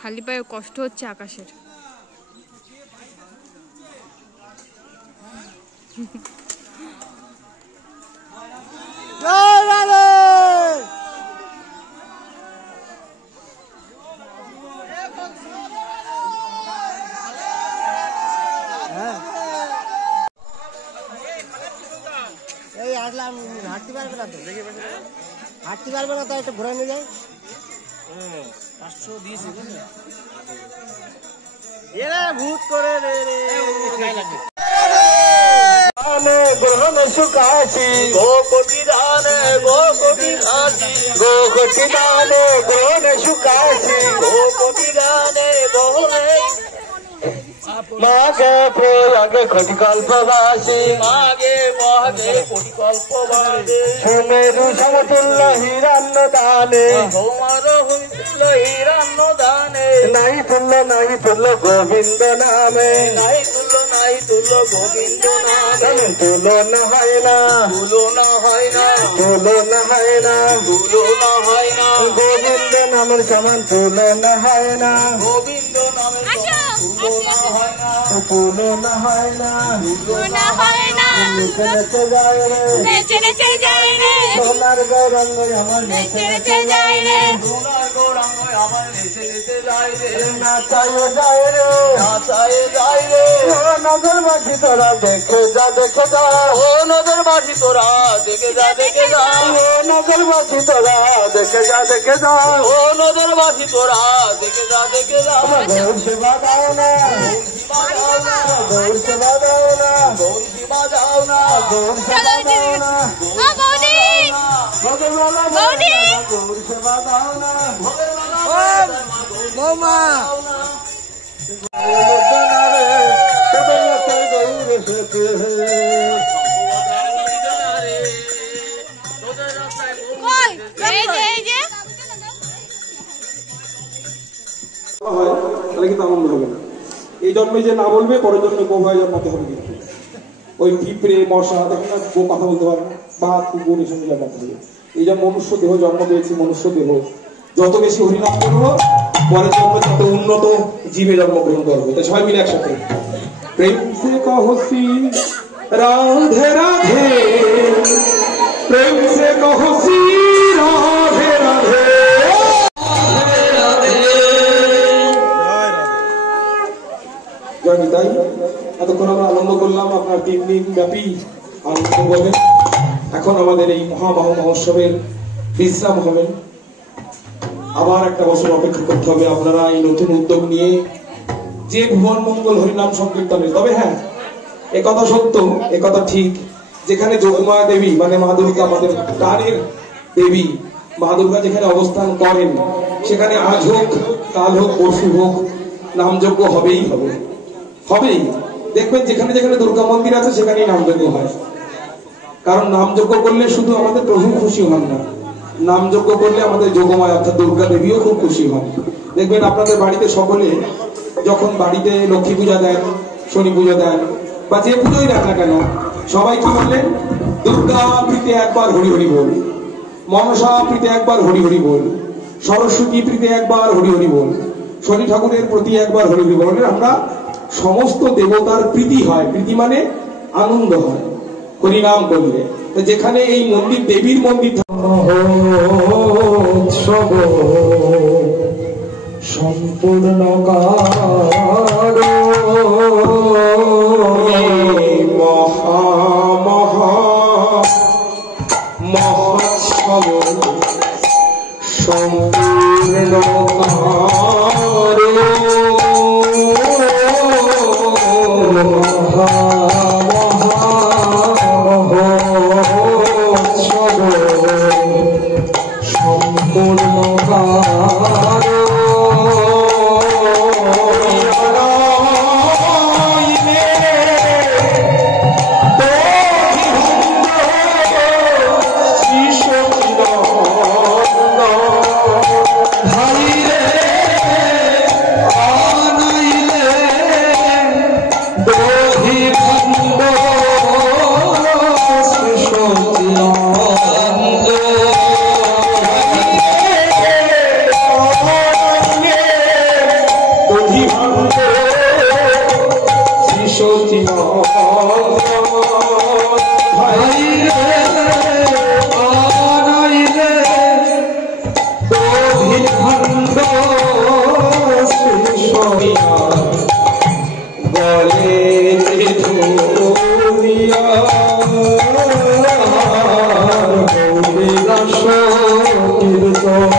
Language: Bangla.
খালি পায়ে কষ্ট হচ্ছে আকাশের। এই আসলাম, হাঁটতে পারবে না তো, হাঁটতে পারবে না তো, একটু ঘুরে নিয়ে যাই। 500 দিয়েছি ভূত করে রে গ্রহণ সুকাশি গো কোটি দানে গো কোটি দাসি গো কোটি দানে গ্রহণ সুকাশি গো কোটি দানে গ্রহণে মাগে প্রয়াগে কোটি কল্পবাসী মাগে মহাগে কোটি কল্পবাসী সুমেরু সমতুল্য হিরণ্য দানে তোমার হইল হিরণ্য দানে নাই তুল্য গোবিন্দ নামে নাই তুল্য গোবিন্দ নামে তুলনা হয় না গোবিন্দ নামের সমান তুলনা হয় না গোবিন্দ নামের তুলনা হয় না নেচে যায় রে সোনার গৌরাঙ্গ আমার নেচে যায় রে নাচায় যায় রে ও নগর মাঝি তোরা দেখে যা ও নগর মাঝি তোরা দেখে যা ও নগর মাঝি তোরা দেখে যা ও নগর মাঝি তোরা দেখে যা গৌর সেবা দাও না গৌর সেবা দাও না গৌর সেবা দাও না গৌর সেবা দাও না গৌর সেবা দাও না বৌমা তাহলে কিন্তু আনন্দ হবে না। এই জন্মে যে না বলবে পরের জন্মে গো হয়ে জন্মাতে হবে। কিন্তু ওই পিঁপড়ে মশা দেখেন না, গো কথা বলতে পারে না, বা কুকুর এই সঙ্গে জন্মাতে হবে। এই যে মনুষ্য দেহ জন্ম পেয়েছি, মনুষ্য দেহ যত বেশি হরিনাম করবো পরের জন্মে তত উন্নত জীবে জন্মগ্রহণ করবো। তাই সবাই মিলে একসাথে প্রেম সে কহসি রাধে রাধে, প্রেম সে কহসি রাধে রাধে। তাই এতক্ষণ আমরা আনন্দ করলাম, আপনার 3 দিন ব্যাপী আনন্দ করবেন। এখন আমাদের এই মহোৎসবের বিশ্রাম হবে, আবার একটা বছর অপেক্ষা করতে হবে। আপনারা এই নতুন উদ্যোগ নিয়ে যে ভুবন মঙ্গল হরিনাম সংকীর্তনের, তবে হ্যাঁ একথা সত্য, একথা ঠিক, যেখানে যোগমা দেবী মানে মা দুর্গা, আমাদের প্রাণের দেবী মা দুর্গা যেখানে অবস্থান করেন, সেখানে আজ হোক কাল হোক পরশু হোক নামযজ্ঞ হবেই। দেখবেন যেখানে যেখানে দুর্গা মন্দির আছে সেখানেই নামযজ্ঞ হয়। কারণ নামযজ্ঞ করলে শুধু আমাদের প্রভু খুশি হন না, নামযজ্ঞ করলে আমাদের যোগমায় অর্থাৎ দুর্গা দেবীও খুব খুশি হন। দেখবেন আপনাদের বাড়িতে সকলে যখন বাড়িতে লক্ষ্মী পূজা দেন, শনি পূজা দেন, বা যে পুজোই দেন না কেন, সবাই কি বললেন? দুর্গা প্রীতি একবার হরি হরি বল, মনসা প্রীতি একবার হরি হরি বল, সরস্বতী প্রীতি একবার হরি হরি বল, শনি ঠাকুরের প্রতি একবার হরি হরি বল। আমরা সমস্ত দেবতার প্রীতি হয়, প্রীতি মানে আনন্দ হয় হরিনাম করলে। যেখানে এই মন্দির দেবীর মন্দির সম্পূর্ণ মহা মহা মহোৎসব সম্পূর্ণ কীর্তন